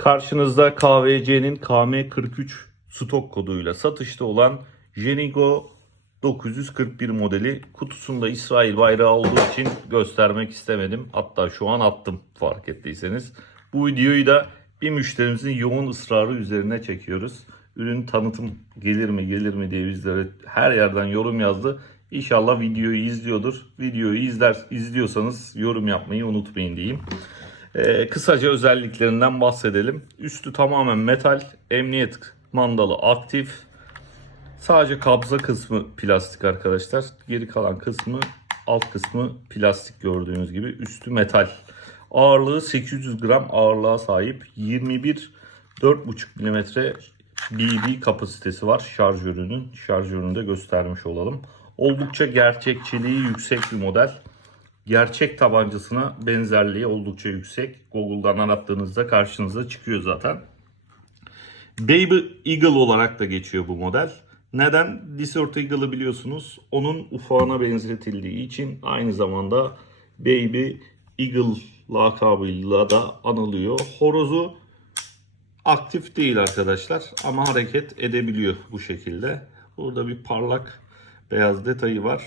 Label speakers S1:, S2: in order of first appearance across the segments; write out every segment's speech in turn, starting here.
S1: Karşınızda KVC'nin KM43 stok koduyla satışta olan Jenigo 941 modeli kutusunda İsrail bayrağı olduğu için göstermek istemedim. Hatta şu an attım fark ettiyseniz. Bu videoyu da bir müşterimizin yoğun ısrarı üzerine çekiyoruz. Ürün tanıtım gelir mi gelir mi diye bizlere her yerden yorum yazdı. İnşallah videoyu izliyordur. Videoyu izler izliyorsanız yorum yapmayı unutmayın diyeyim. Ee, kısaca özelliklerinden bahsedelim. Üstü tamamen metal, emniyet mandalı aktif. Sadece kabza kısmı plastik arkadaşlar. Geri kalan kısmı alt kısmı plastik gördüğünüz gibi. Üstü metal. Ağırlığı 800 gram ağırlığa sahip. 21 4,5 mm BB kapasitesi var şarjörünün. Şarjörünü de göstermiş olalım. Oldukça gerçekçiliği yüksek bir model. Gerçek tabancasına benzerliği oldukça yüksek. Google'dan arattığınızda karşınıza çıkıyor zaten. Baby Eagle olarak da geçiyor bu model. Neden? Desert Eagle'ı biliyorsunuz. Onun ufağına benzetildiği için aynı zamanda Baby Eagle lakabıyla da anılıyor. Horozu aktif değil arkadaşlar ama hareket edebiliyor bu şekilde. Burada bir parlak beyaz detayı var.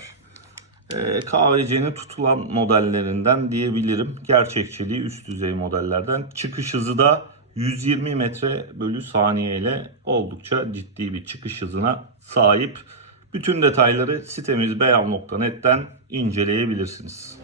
S1: Ee, KVC'nin tutulan modellerinden diyebilirim. Gerçekçiliği üst düzey modellerden. Çıkış hızı da 120 metre bölü saniye ile oldukça ciddi bir çıkış hızına sahip. Bütün detayları sitemiz beyan.net'ten inceleyebilirsiniz.